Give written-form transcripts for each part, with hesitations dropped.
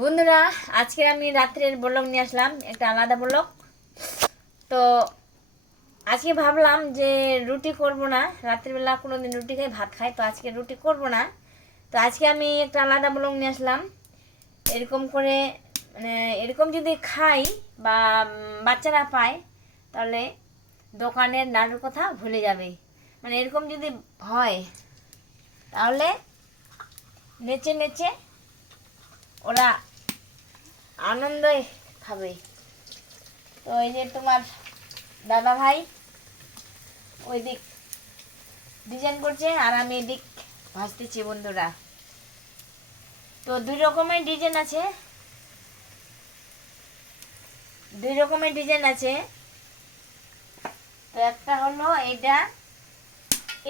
বন্ধুরা, আজকে আমি রাত্রের ব্লগ নিয়ে আসলাম, একটা আলাদা ব্লগ। তো আজকে ভাবলাম যে রুটি করব না, রাত্রিবেলা কোনো দিন রুটি খাই, ভাত খাই, তো আজকে রুটি করব না। তো আজকে আমি একটা আলাদা ব্লগ নিয়ে আসলাম। এরকম করে মানে এরকম যদি খাই বা বাচ্চারা পায়, তাহলে দোকানের নাড়ুর কথা ভুলে যাবে। মানে এরকম যদি হয়, তাহলে নেচে নেচে ওরা আনন্দে খাবে। তো এই যে তোমার দাদা ভাই ওই দিক ডিজাইন করছে আর আমি এদিক ভাজতেছি বন্ধুরা। তো দুই রকমের ডিজাইন আছে, তো একটা হলো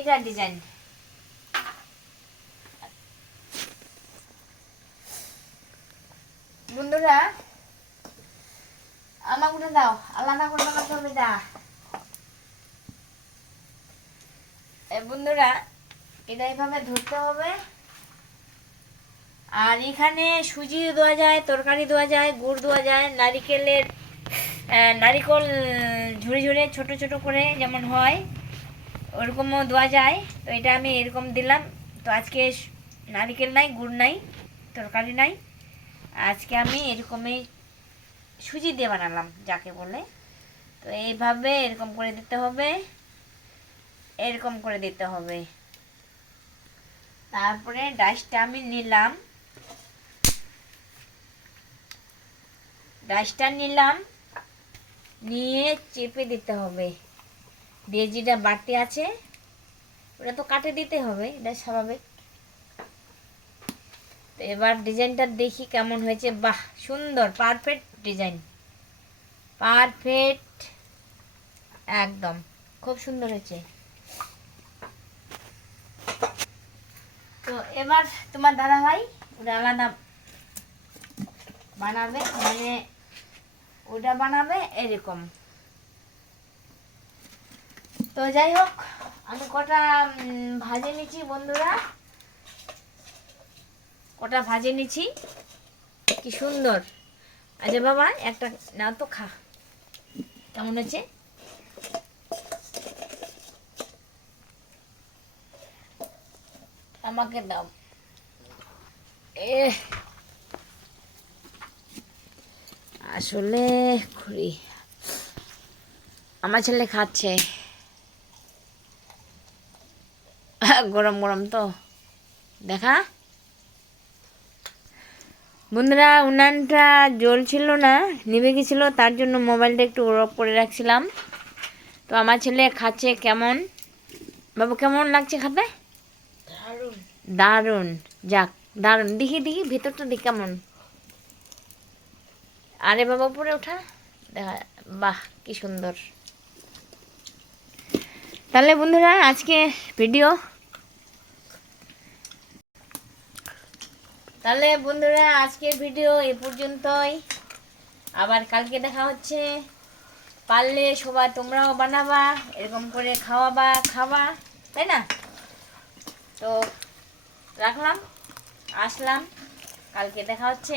এটা ডিজাইন। বন্ধুরা আমাকে উঠে দাও, আলাদা করে দেখাতে হবে। বন্ধুরা এটা এইভাবে ধরতে হবে, আর এখানে সুজি দেওয়া যায়, তরকারি দেওয়া যায়, গুড় দেওয়া যায়, নারিকেল ঝুড়ি ঝুড়ে ছোট ছোট করে যেমন হয় ওরকমও দেওয়া যায়। তো এটা আমি এরকম দিলাম। তো আজকে নারিকেল নাই, গুড় নাই, তরকারি নাই, আজকে আমি এরকমই সুজি দিয়ে বানালাম যাকে বলে। তো এইভাবে এরকম করে দিতে হবে, এরকম করে দিতে হবে। তারপরে ডাইসটা আমি নিলাম, নিয়ে চেপে দিতে হবে। দিয়ে যেটা বাড়তি আছে ওটা তো কাটে দিতে হবে, এটা স্বাভাবিক। তো এবার ডিজাইনটা দেখি কেমন হয়েছে। বাহ, সুন্দর, পারফেক্ট ডিজাইন, পারফেক্ট, একদম খুব সুন্দর হয়েছে। তো এবার তোমার দাদা ভাই ওটা আলাদা বানাবে, মানে ওটা বানাবে এরকম। তো যাই হোক, আমি কটা ভাজে নিচ্ছি বন্ধুরা, কি সুন্দর। আচ্ছা বাবা, একটা নাও তো, খা, কেমন হয়েছে? আমাকে দাও। আসলে খুঁড়ি আমার ছেলে খাচ্ছে, গরম গরম তো দেখা। বন্ধুরা উনানটা জ্বলছিল না, নিভে গেছিলো, তার জন্য মোবাইলটা একটু অফ করে রাখছিলাম। তো আমার ছেলে খাচ্ছে। কেমন বাবু, কেমন লাগছে খেতে? দারুণ, যাক দারুণ। দেখি ভেতরটা দেখি কেমন। আরে বাবা উপরে ওঠা, দেখা, বাহ কি সুন্দর। তাহলে বন্ধুরা আজকে ভিডিও আজকের ভিডিও এ পর্যন্তই। আবার কালকে দেখা হচ্ছে। পারলে সবাই তোমরাও বানাবা, এরকম করে খাওয়া, তাই না? তো রাখলাম, আসলাম, কালকে দেখা হচ্ছে।